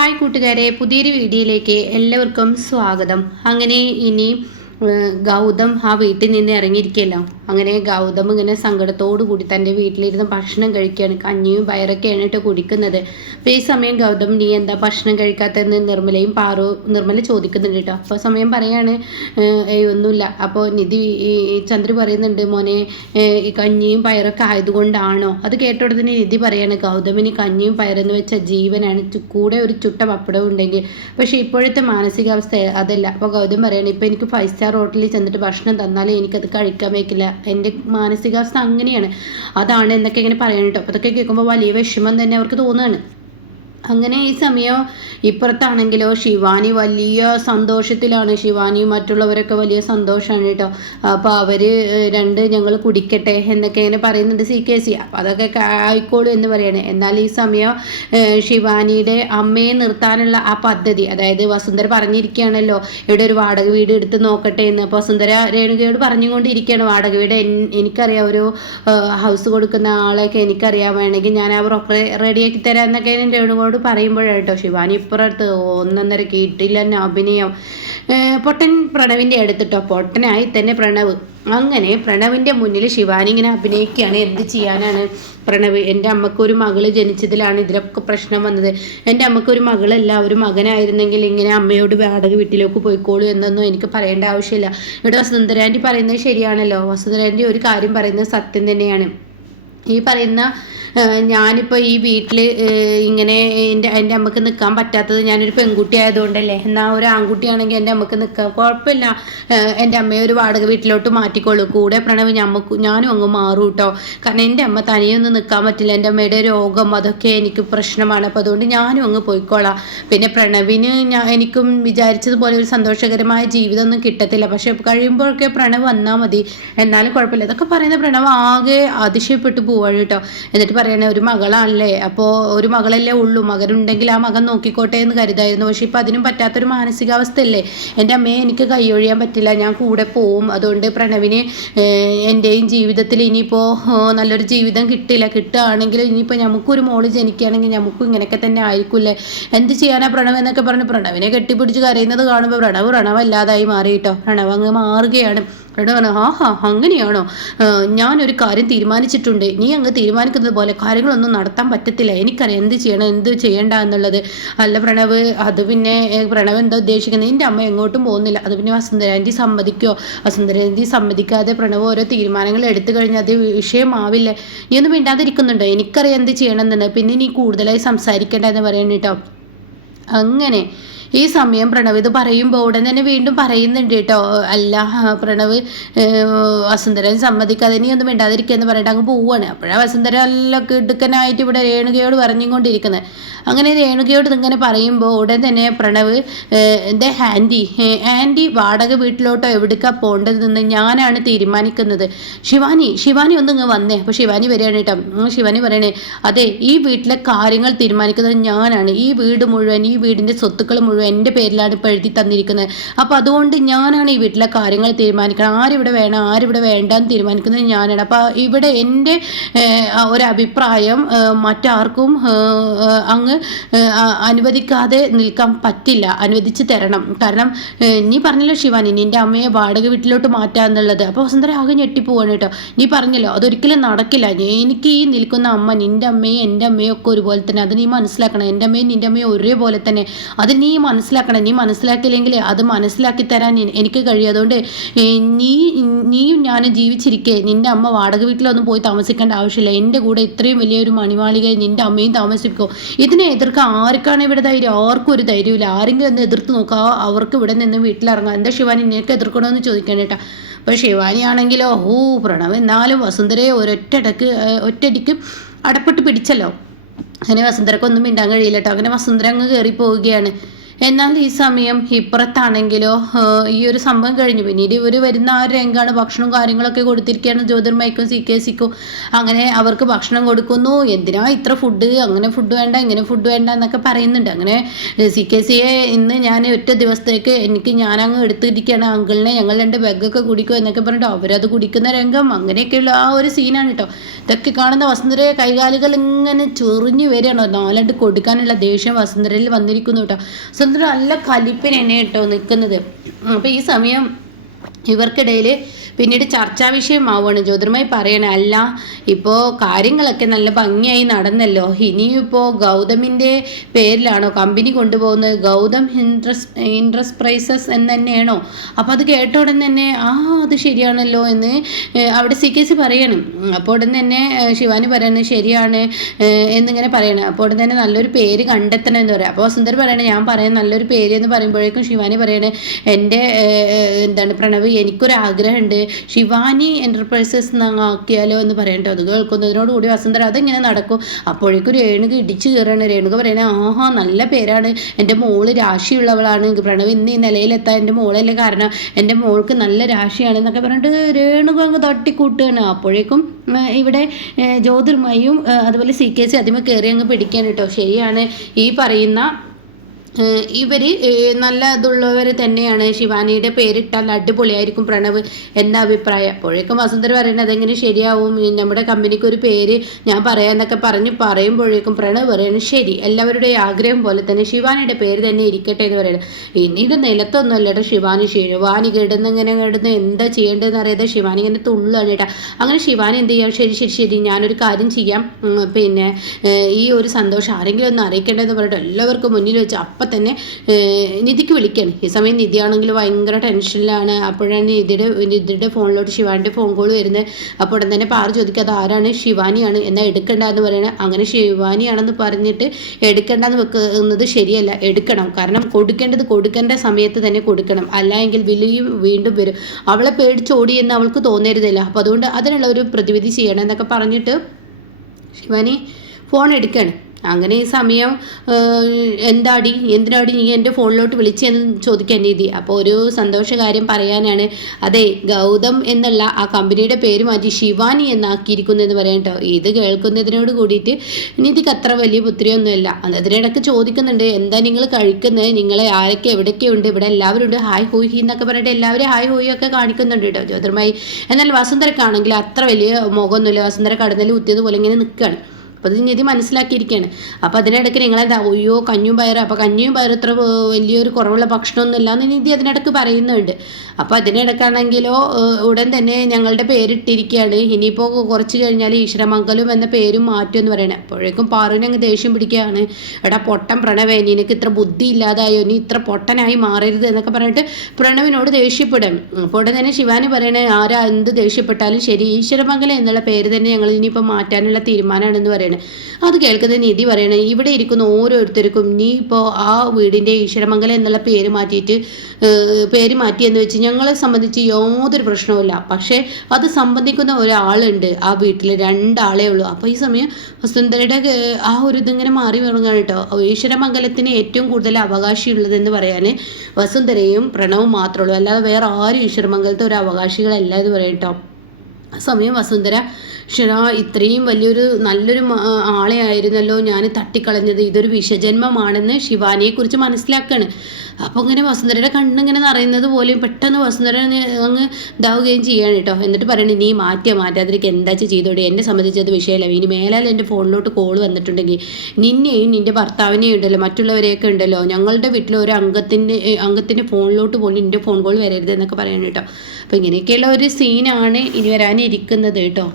Hi കൂട്ടുകാരെ, പുതിയൊരു വീഡിയോയിലേക്ക് എല്ലാവർക്കും സ്വാഗതം. അങ്ങനെ ഇനി ഗൗതം ആ വീട്ടിൽ നിന്ന് ഇറങ്ങിയിരിക്കുകയല്ലോ. അങ്ങനെ ഗൗതം ഇങ്ങനെ സങ്കടത്തോടു കൂടി തൻ്റെ വീട്ടിലിരുന്ന് ഭക്ഷണം കഴിക്കുകയാണ്. കഞ്ഞിയും പയറൊക്കെയാണ് കേട്ടോ കുടിക്കുന്നത്. അപ്പോൾ ഈ സമയം ഗൗതം, നീ എന്താ ഭക്ഷണം കഴിക്കാത്തതെന്ന് നിർമ്മല ചോദിക്കുന്നുണ്ട് കേട്ടോ. അപ്പോൾ സമയം പറയാണ്, ഒന്നുമില്ല. അപ്പോൾ നിധി ചന്ദ്ര പറയുന്നുണ്ട്, മോനെ ഈ കഞ്ഞിയും പയറൊക്കെ ആയതുകൊണ്ടാണോ? അത് കേട്ട ഉടനെ നിധി പറയാണ്, ഗൗതമിന് കഞ്ഞിയും പയറെന്ന് വെച്ച ജീവനാണ്, കൂടെ ഒരു ചുട്ട പപ്പടവും ഉണ്ടെങ്കിൽ. പക്ഷേ ഇപ്പോഴത്തെ മാനസികാവസ്ഥ അതല്ല. അപ്പോൾ ഗൗതം പറയാണ്, ഇപ്പോൾ എനിക്ക് 5 സ്റ്റാർ ഹോട്ടലിൽ ചെന്നിട്ട് ഭക്ഷണം തന്നാലേ എനിക്കത് കഴിക്കാൻ വയ്ക്കില്ല, എൻ്റെ മാനസികാവസ്ഥ അങ്ങനെയാണ്, അതാണ് എന്നൊക്കെ ഇങ്ങനെ പറയണം കേട്ടോ. അപ്പോൾ അതൊക്കെ കേൾക്കുമ്പോൾ വലിയ വിഷമം തന്നെ അവർക്ക് തോന്നുകയാണ്. അങ്ങനെ ഈ സമയം ഇപ്പുറത്താണെങ്കിലോ ശിവാനി വലിയ സന്തോഷത്തിലാണ്. ശിവാനിയും മറ്റുള്ളവരൊക്കെ വലിയ സന്തോഷമാണ് കേട്ടോ. അപ്പോൾ അവർ ഞങ്ങൾ കുടിക്കട്ടെ എന്നൊക്കെ ഇങ്ങനെ പറയുന്നുണ്ട് CKC. അപ്പോൾ അതൊക്കെ ആയിക്കോളൂ എന്ന് പറയണേ. എന്നാൽ ഈ സമയം ശിവാനിയുടെ അമ്മയെ നിർത്താനുള്ള ആ പദ്ധതി, അതായത് വസുന്ധര പറഞ്ഞിരിക്കുകയാണല്ലോ ഇവിടെ ഒരു വാടക വീട് എടുത്ത് നോക്കട്ടെ എന്ന്. അപ്പോൾ വസുന്ധര രേണുകയോട് പറഞ്ഞുകൊണ്ടിരിക്കുകയാണ്, വാടക വീട് എനിക്കറിയാം, ഒരു ഹൗസ് കൊടുക്കുന്ന ആളെയൊക്കെ എനിക്കറിയാം, വേണമെങ്കിൽ ഞാൻ അവരൊക്കെ റെഡിയാക്കി തരാം എന്നൊക്കെ രേണുകയോട് പറയുമ്പോഴാട്ടോ ശിവാനി ഇപ്പുറത്ത് ഒന്നൊന്നര കിട്ടില്ല അഭിനയം. പൊട്ടൻ പ്രണവിൻ്റെ അടുത്തിട്ടോ, പൊട്ടനായി തന്നെ പ്രണവ്. അങ്ങനെ പ്രണവിൻ്റെ മുന്നിൽ ശിവാനി ഇങ്ങനെ അഭിനയിക്കുകയാണ്. എന്ത് ചെയ്യാനാണ് പ്രണവ്, എൻ്റെ അമ്മക്കൊരു മകള് ജനിച്ചതിലാണ് ഇതിലൊക്കെ പ്രശ്നം വന്നത്. എൻ്റെ അമ്മക്കൊരു മകളല്ല, ഒരു മകനായിരുന്നെങ്കിൽ ഇങ്ങനെ അമ്മയോട് വാടക വീട്ടിലേക്ക് പോയിക്കോളൂ എന്നൊന്നും എനിക്ക് പറയേണ്ട ആവശ്യമില്ല. ഇവിടെ വസുന്ധര ആൻറ്റി പറയുന്നത് ശരിയാണല്ലോ. വസുന്ധര ആൻറ്റി ഒരു കാര്യം പറയുന്നത് സത്യം തന്നെയാണ്. ഈ പറയുന്ന ഞാനിപ്പോൾ ഈ വീട്ടിൽ ഇങ്ങനെ എൻ്റെ അമ്മക്ക് നിൽക്കാൻ പറ്റാത്തത് ഞാനൊരു പെൺകുട്ടി ആയതുകൊണ്ടല്ലേ. എന്നാൽ ഒരു ആൺകുട്ടിയാണെങ്കിൽ എൻ്റെ അമ്മക്ക് നിൽക്കാൻ കുഴപ്പമില്ല, എൻ്റെ അമ്മയെ ഒരു വാടക വീട്ടിലോട്ട് മാറ്റിക്കോളൂ, കൂടെ പ്രണവ് ഞാനും അങ്ങ് മാറും കേട്ടോ. കാരണം എൻ്റെ അമ്മ തനിയൊന്നും നിൽക്കാൻ പറ്റില്ല, എൻ്റെ അമ്മയുടെ രോഗം അതൊക്കെ എനിക്ക് പ്രശ്നമാണ്. അപ്പോൾ അതുകൊണ്ട് ഞാനും അങ്ങ് പോയിക്കോളാം. പിന്നെ പ്രണവിന് എനിക്കും വിചാരിച്ചതുപോലെ ഒരു സന്തോഷകരമായ ജീവിതമൊന്നും കിട്ടത്തില്ല, പക്ഷെ കഴിയുമ്പോഴൊക്കെ പ്രണവ് വന്നാൽ മതി, എന്നാലും കുഴപ്പമില്ല. ഇതൊക്കെ പറയുന്ന പ്രണവ് ആകെ അതിശയപ്പെട്ടു പോവാണ് കേട്ടോ. എന്നിട്ട് പറയണേ, ഒരു മകളാണല്ലേ, അപ്പോൾ ഒരു മകളല്ലേ ഉള്ളൂ, മകനുണ്ടെങ്കിൽ ആ മകൻ നോക്കിക്കോട്ടെ എന്ന് കരുതായിരുന്നു. പക്ഷെ ഇപ്പം അതിനും പറ്റാത്തൊരു മാനസികാവസ്ഥയല്ലേ. എൻ്റെ അമ്മയെ എനിക്ക് കൈയൊഴിയാൻ പറ്റില്ല, ഞാൻ കൂടെ പോവും. അതുകൊണ്ട് പ്രണവിന് എൻ്റെയും ജീവിതത്തിൽ ഇനിയിപ്പോൾ നല്ലൊരു ജീവിതം കിട്ടുകയാണെങ്കിൽ ഇനിയിപ്പോൾ നമുക്കൊരു മോള് ജനിക്കുകയാണെങ്കിൽ നമുക്കും ഇങ്ങനെയൊക്കെ തന്നെ ആയിരിക്കില്ലേ, എന്ത് ചെയ്യാനാ പ്രണവ് എന്നൊക്കെ പറഞ്ഞ് പ്രണവിനെ കെട്ടിപ്പിടിച്ച് കരയുന്നത് കാണുമ്പോൾ പ്രണവല്ലാതായി മാറി കേട്ടോ. പ്രണവ് അങ്ങ് മാറുകയാണ്. പ്രണവ് പറഞ്ഞു, അങ്ങനെയാണോ, ഞാനൊരു കാര്യം തീരുമാനിച്ചിട്ടുണ്ട്, നീ അങ്ങ് തീരുമാനിക്കുന്നത് പോലെ കാര്യങ്ങളൊന്നും നടത്താൻ പറ്റത്തില്ല, എനിക്കറിയാം എന്ത് ചെയ്യണം എന്ത് ചെയ്യണ്ട എന്നുള്ളത്. അല്ല പ്രണവ്, അത് പിന്നെ പ്രണവ് എന്താ ഉദ്ദേശിക്കുന്നത്, എൻ്റെ അമ്മ എങ്ങോട്ടും പോകുന്നില്ല, അത് പിന്നെ വസുന്ധര ആൻറ്റി സമ്മതിക്കുമോ? വസുന്ധര ആൻറ്റി സമ്മതിക്കാതെ പ്രണവ് ഓരോ തീരുമാനങ്ങൾ എടുത്തു കഴിഞ്ഞാൽ അത് വിഷയമാവില്ലേ, നീ ഒന്നും മിണ്ടാതിരിക്കുന്നുണ്ടോ, എനിക്കറിയാം എന്ത് ചെയ്യണം എന്നുണ്ട്, പിന്നെ നീ കൂടുതലായി സംസാരിക്കേണ്ട എന്ന് പറയണം കേട്ടോ. അങ്ങനെ ഈ സമയം പ്രണവ് ഇത് പറയുമ്പോൾ ഉടൻ തന്നെ വീണ്ടും പറയുന്നുണ്ട് കേട്ടോ, അല്ല പ്രണവ് വസുന്ധരൻ സമ്മതിക്കാതെ നീ ഒന്നും മിണ്ടാതിരിക്കുക എന്ന് പറഞ്ഞിട്ട് അങ്ങ് പോവുകയാണ്. അപ്പോഴാണ് വസുന്ധര എല്ലാം കിടുക്കനായിട്ട് ഇവിടെ രേണുകയോട് പറഞ്ഞുകൊണ്ടിരിക്കുന്നത്. അങ്ങനെ രേണുകയോട് ഇങ്ങനെ പറയുമ്പോൾ ഉടൻ തന്നെ പ്രണവ്, എൻ്റെ ആൻറ്റി വാടക വീട്ടിലോട്ടോ എവിടേക്കാണ് പോകേണ്ടതെന്ന് ഞാനാണ് തീരുമാനിക്കുന്നത്. ശിവാനി ഒന്നിങ്ങ് വന്നേ. അപ്പോൾ ശിവാനി വരികയാണ് കേട്ടോ. ശിവാനി പറയണേ, അതെ, ഈ വീട്ടിലെ കാര്യങ്ങൾ തീരുമാനിക്കുന്നത് ഞാനാണ്, ഈ വീട് മുഴുവൻ ഈ വീടിൻ്റെ സ്വത്തുക്കൾ മുഴുവൻ എൻ്റെ പേരിലാണ് ഇപ്പോൾ എഴുതി തന്നിരിക്കുന്നത്. അപ്പോൾ അതുകൊണ്ട് ഞാനാണ് ഈ വീട്ടിലെ കാര്യങ്ങൾ തീരുമാനിക്കണം, ആരിവിടെ വേണം ആരിവിടെ വേണ്ടെന്ന് തീരുമാനിക്കുന്നത് ഞാനാണ്. അപ്പോൾ ഇവിടെ എൻ്റെ ഒരഭിപ്രായം മറ്റാർക്കും അങ്ങ് അനുവദിക്കാതെ നിൽക്കാൻ പറ്റില്ല, അനുവദിച്ച് തരണം. കാരണം നീ പറഞ്ഞല്ലോ ശിവാനി, നിൻ്റെ അമ്മയെ വാടക വീട്ടിലോട്ട് മാറ്റാന്നുള്ളത്. അപ്പോൾ വസുന്ധര ആകെ ഞെട്ടിപ്പോവാണ് കേട്ടോ. നീ പറഞ്ഞല്ലോ അതൊരിക്കലും നടക്കില്ല, എനിക്ക് ഈ നിൽക്കുന്ന അമ്മ നിൻ്റെ അമ്മയും എൻ്റെ അമ്മയും ഒക്കെ ഒരുപോലെ തന്നെ, അത് നീ മനസ്സിലാക്കണം, എൻ്റെ അമ്മയും നിൻ്റെ അമ്മയും ഒരേപോലെ തന്നെ, അത് നീ മനസ്സിലാക്കണം. നീ മനസ്സിലാക്കിയില്ലെങ്കിൽ അത് മനസ്സിലാക്കി തരാൻ എനിക്ക് കഴിയും. അതുകൊണ്ട് നീയും ഞാനും ജീവിച്ചിരിക്കെ നിൻ്റെ അമ്മ വാടക വീട്ടിലൊന്നും പോയി താമസിക്കേണ്ട ആവശ്യമില്ല, എൻ്റെ കൂടെ ഇത്രയും വലിയൊരു മണിമാളികയിൽ നിൻ്റെ അമ്മയും താമസിപ്പിക്കും. ഇതിനെ എതിർക്കാൻ ആർക്കാണ് ഇവിടെ ധൈര്യം? ആർക്കും ഒരു ധൈര്യമില്ല. ആരെങ്കിലും ഒന്ന് എതിർത്ത് നോക്കുക, അവർക്ക് ഇവിടെ നിന്ന് വീട്ടിലിറങ്ങാം. എന്താ ശിവാനി നിനക്ക് എതിർക്കണമെന്ന് ചോദിക്കാൻ കേട്ടാ. അപ്പോൾ ശിവാനി ആണെങ്കിലോ, പ്രണവ് എന്നാലും വസുന്ധരയെ ഒറ്റയടിക്ക് അടപ്പെട്ട് പിടിച്ചല്ലോ. അങ്ങനെ വസുന്ധരക്കൊന്നും മിണ്ടാൻ കഴിയില്ല കേട്ടോ. അങ്ങനെ വസുന്ധര അങ്ങ് കയറി പോവുകയാണ്. എന്നാൽ ഈ സമയം ഇപ്പുറത്താണെങ്കിലോ ഈ ഒരു സംഭവം കഴിഞ്ഞു. പിന്നീട് ഇവർ വരുന്ന ആ ഒരു രംഗമാണ്. ഭക്ഷണവും കാര്യങ്ങളൊക്കെ കൊടുത്തിരിക്കുകയാണ് ജ്യോതിർമയ്ക്കും CKCക്കും. അങ്ങനെ അവർക്ക് ഭക്ഷണം കൊടുക്കുന്നു. എന്തിനാ ഇത്ര ഫുഡ്, അങ്ങനെ ഫുഡ് വേണ്ട, ഇങ്ങനെ ഫുഡ് വേണ്ട എന്നൊക്കെ പറയുന്നുണ്ട്. അങ്ങനെ CKCയെ ഇന്ന് ഞാൻ ഒറ്റ ദിവസത്തേക്ക് ഞാനങ്ങ് എടുത്തിരിക്കുകയാണ്, അങ്കിളിനെ ഞങ്ങൾ 2 ബെഗൊക്കെ കുടിക്കും എന്നൊക്കെ പറഞ്ഞിട്ട് അവരത് കുടിക്കുന്ന രംഗം. അങ്ങനെയൊക്കെയുള്ള ആ ഒരു സീനാണ് കേട്ടോ. ഇതൊക്കെ കാണുന്ന വസുന്ധരയെ കൈകാലുകൾ ഇങ്ങനെ ചൊറിഞ്ഞു വരികയാണോ. 4 കൊടുക്കാനുള്ള ദേഷ്യം വസുന്ധരയിൽ വന്നിരിക്കുന്നു കേട്ടോ. വസുന്ധര നല്ല കലിപ്പിന് തന്നെ കേട്ടോ നിൽക്കുന്നത്. അപ്പോൾ ഈ സമയം ഇവർക്കിടയിൽ പിന്നീട് ചർച്ചാ വിഷയമാവുകയാണ്. ജ്യോതിർമയി പറയണേ, അല്ല ഇപ്പോൾ കാര്യങ്ങളൊക്കെ നല്ല ഭംഗിയായി നടന്നല്ലോ, ഇനിയിപ്പോൾ ഗൗതമിൻ്റെ പേരിലാണോ കമ്പനി കൊണ്ടുപോകുന്നത്? ഗൗതം ഇൻട്രസ്പ്രൈസസ് എന്ന് തന്നെയാണോ? അപ്പോൾ അത് കേട്ട ഉടൻ തന്നെ അത് ശരിയാണല്ലോ എന്ന് അവിടെ CKC പറയണം. അപ്പോൾ ഉടൻ തന്നെ ശിവാനി പറയണത് ശരിയാണ് എന്നിങ്ങനെ പറയണം. അപ്പോൾ ഉടൻ തന്നെ നല്ലൊരു പേര് കണ്ടെത്തണം എന്ന് പറയാം. അപ്പോൾ സുന്ദർ പറയണേ, ഞാൻ പറയാൻ നല്ലൊരു പേര് എന്ന് പറയുമ്പോഴേക്കും ശിവാനി പറയണേ, എൻ്റെ പ്രണവ്, എനിക്കൊരാഗ്രഹമുണ്ട്, ശിവാനി എൻ്റർപ്രൈസസ് ആക്കിയാലോ എന്ന് പറയണ്ടോ. അത് കേൾക്കുന്നതിനോടുകൂടി വസുന്ധര അതെങ്ങനെ നടക്കും? അപ്പോഴേക്കും രേണുക ഇടിച്ചു കയറാണ്. രേണുക പറയണേ, നല്ല പേരാണ്, എൻ്റെ മോള് രാശിയുള്ളവളാണ്, പ്രണവ് ഇന്ന് ഈ നിലയിലെത്താൻ എൻ്റെ മോളല്ലേ കാരണം, എൻ്റെ മോൾക്ക് നല്ല രാശിയാണ് എന്നൊക്കെ പറഞ്ഞിട്ട് രേണുക അങ്ങ് തട്ടിക്കൂട്ടുകയാണ്. അപ്പോഴേക്കും ഇവിടെ ജ്യോതിർമയും അതുപോലെ CKC അതിമ കയറി അങ്ങ് പിടിക്കാൻ കേട്ടോ. ശരിയാണ്, ഈ പറയുന്ന ഇവർ നല്ല ഇതുള്ളവർ തന്നെയാണ്, ശിവാനിയുടെ പേരിട്ടാൽ അടിപൊളിയായിരിക്കും പ്രണവ്, എന്താ അഭിപ്രായം? അപ്പോഴേക്കും വസുന്ധര പറയുന്നത് അതെങ്ങനെ ശരിയാവും, നമ്മുടെ കമ്പനിക്ക് ഒരു പേര് ഞാൻ പറയാമെന്നൊക്കെ പറയുമ്പോഴേക്കും പ്രണവ് പറയുന്നത് ശരി, എല്ലാവരുടെയും ആഗ്രഹം പോലെ തന്നെ ശിവാനിയുടെ പേര് തന്നെ ഇരിക്കട്ടെ എന്ന് പറയുന്നത്. പിന്നീട് നിലത്തൊന്നും അല്ലട്ടോ ശിവാനി കിടന്ന് എന്താ ചെയ്യേണ്ടതെന്ന് അറിയാതെ ശിവാനി ഇങ്ങനെ തുള്ളാണ് കേട്ടോ. അങ്ങനെ ശിവാനി എന്ത് ചെയ്യാം, ശരി ഞാനൊരു കാര്യം ചെയ്യാം, പിന്നെ ഈ ഒരു സന്തോഷം ആരെങ്കിലും ഒന്ന് അറിയിക്കേണ്ടതെന്ന് പറഞ്ഞിട്ട് എല്ലാവർക്കും മുന്നിൽ വെച്ച് അപ്പം തന്നെ നിധിക്ക് വിളിക്കുകയാണ്. ഈ സമയം നിധിയാണെങ്കിൽ ഭയങ്കര ടെൻഷനിലാണ്. അപ്പോഴാണ് നിധിയുടെ ഫോണിലോട്ട് ശിവാനിയുടെ ഫോൺ കോൾ വരുന്നത്. അപ്പോൾ ഉടൻ തന്നെ പാറു ചോദിക്കുക അത് ആരാണ്? ശിവാനിയാണ്, എന്നാൽ എടുക്കണ്ടെന്ന് പറയണത്. അങ്ങനെ ശിവാനിയാണെന്ന് പറഞ്ഞിട്ട് എടുക്കേണ്ടെന്ന് വെക്കുന്നത് ശരിയല്ല, എടുക്കണം. കാരണം കൊടുക്കേണ്ട സമയത്ത് തന്നെ കൊടുക്കണം, അല്ല എങ്കിൽ വീണ്ടും വരും. അവളെ പേടിച്ചോടി എന്ന് അവൾക്ക് തോന്നരുതല്ല. അപ്പോൾ അതുകൊണ്ട് അതിനുള്ള ഒരു പ്രതിവിധി ചെയ്യണം എന്നൊക്കെ പറഞ്ഞിട്ട് ശിവാനി ഫോൺ എടുക്കുകയാണ്. അങ്ങനെ ഈ സമയം എന്തിനാടി നീ എൻ്റെ ഫോണിലോട്ട് വിളിച്ചെന്ന് ചോദിക്കാൻ നിധി. അപ്പോൾ ഒരു സന്തോഷകാര്യം പറയാനാണ്. അതെ, ഗൗതം എന്നുള്ള ആ കമ്പനിയുടെ പേര് മാറ്റി ശിവാനി എന്നാക്കിയിരിക്കുന്നു എന്ന് പറയാം കേട്ടോ. ഇത് കേൾക്കുന്നതിനോട് കൂടിയിട്ട് നിധിക്ക് അത്ര വലിയ പുത്രിയൊന്നുമല്ല. അതിനിടയ്ക്ക് ചോദിക്കുന്നുണ്ട്, എന്താ നിങ്ങൾ കഴിക്കുന്നത്, നിങ്ങളെ ആരൊക്കെ എവിടെയൊക്കെ ഉണ്ട്, ഇവിടെ എല്ലാവരും ഉണ്ട്, ഹായ് ഹോയ് എന്നൊക്കെ പറഞ്ഞിട്ട് എല്ലാവരും ഹായ് ഹോയ് ഒക്കെ കാണിക്കുന്നുണ്ട് കേട്ടോ ജ്യോതിർമയി. എന്നാൽ വസുന്ധരക്കാണെങ്കിൽ അത്ര വലിയ മുഖമൊന്നുമില്ല. വസുന്ധര കടന്നൽ കുത്തിയതുപോലെ ഇങ്ങനെ നിൽക്കുകയാണ്. അപ്പോൾ അത് നിധി മനസ്സിലാക്കിയിരിക്കുകയാണ്. അപ്പോൾ അതിനിടയ്ക്ക് നിങ്ങളെന്താ കഞ്ഞിയും പയറും, അപ്പോൾ കഞ്ഞിയും പയറും ഇത്ര വലിയൊരു കുറവുള്ള ഭക്ഷണമൊന്നുമില്ല എന്ന് നിധി അതിനിടയ്ക്ക് പറയുന്നുണ്ട്. അപ്പോൾ അതിനിടയ്ക്കാണെങ്കിലോ ഉടൻ തന്നെ ഞങ്ങളുടെ പേരിട്ടിരിക്കുകയാണ്, ഇനിയിപ്പോൾ കുറച്ച് കഴിഞ്ഞാൽ ഈശ്വരമംഗലം എന്ന പേരും മാറ്റുമെന്ന് പറയണേ. അപ്പോഴേക്കും പാറുവിനെ അങ്ങ് ദേഷ്യം പിടിക്കുകയാണ്. എടാ പൊട്ടൻ പ്രണവേ, നിനക്ക് ഇത്ര ബുദ്ധി ഇല്ലാതായോ, നീ ഇത്ര പൊട്ടനായി മാറരുത് എന്നൊക്കെ പറഞ്ഞിട്ട് പ്രണവിനോട് ദേഷ്യപ്പെടും. അപ്പോൾ ഉടൻ തന്നെ ശിവാനി പറയണേ, ആരാ എന്ത് ദേഷ്യപ്പെട്ടാലും ശരി, ഈശ്വരമംഗലം എന്നുള്ള പേര് തന്നെ ഞങ്ങൾ ഇനിയിപ്പോൾ മാറ്റാനുള്ള തീരുമാനമാണെന്ന് പറയണേ. അത് കേൾക്കുന്ന നിധി പറയണേ, ഇവിടെ ഇരിക്കുന്ന ഓരോരുത്തർക്കും നീ ഇപ്പോൾ ആ വീടിൻ്റെ ഈശ്വരമംഗലം എന്നുള്ള പേര് മാറ്റിയെന്ന് വെച്ച് ഞങ്ങളെ സംബന്ധിച്ച് യാതൊരു പ്രശ്നവുമില്ല. പക്ഷേ അത് സംബന്ധിക്കുന്ന ഒരാളുണ്ട് ആ വീട്ടിൽ, 2 ആളേ ഉള്ളൂ. അപ്പോൾ ഈ സമയം വസുന്ധരയുടെ ആ ഒരു ഇതിങ്ങനെ മാറി വരുകയാണ് കേട്ടോ. ഈശ്വരമംഗലത്തിന് ഏറ്റവും കൂടുതൽ അവകാശിയുള്ളതെന്ന് പറയാൻ വസുന്ധരയും പ്രണവും മാത്രമേ ഉള്ളൂ, അല്ലാതെ വേറെ ആരും ഈശ്വരമംഗലത്തെ ഒരു അവകാശികളല്ല എന്ന് പറയും കേട്ടോ. ആ സമയം വസുന്ധര, ഇത്രയും നല്ലൊരു ആളെ ആയിരുന്നല്ലോ ഞാൻ തട്ടിക്കളഞ്ഞത്, ഇതൊരു വിഷജന്മമാണെന്ന് ശിവാനിയെക്കുറിച്ച് മനസ്സിലാക്കുകയാണ്. അപ്പോൾ ഇങ്ങനെ വസുന്ധരയുടെ കണ്ണിങ്ങനെ നിറയുന്നത് പോലെയും പെട്ടെന്ന് വസുന്ധര അങ്ങ് ഇതാവുകയും ചെയ്യാണ് കേട്ടോ. എന്നിട്ട് പറയണേ, നീ മാറ്റാതിരിക്ക് എന്താ ചെയ്തോടെ, എന്നെ സംബന്ധിച്ചത് വിഷയമല്ല. ഇനി മേലാൽ എൻ്റെ ഫോണിലോട്ട് കോൾ വന്നിട്ടുണ്ടെങ്കിൽ നിന്നെയും നിൻ്റെ ഭർത്താവിനെയും ഉണ്ടല്ലോ, മറ്റുള്ളവരെയൊക്കെ ഉണ്ടല്ലോ, ഞങ്ങളുടെ വീട്ടിൽ ഒരു അംഗത്തിൻ്റെ ഫോണിലോട്ട് പോലും നിൻ്റെ ഫോൺ കോൾ വരരുത് എന്നൊക്കെ പറയണം കേട്ടോ. അപ്പോൾ ഇങ്ങനെയൊക്കെയുള്ള ഒരു സീനാണ് ഇനി വരാനിരിക്കുന്നത് കേട്ടോ.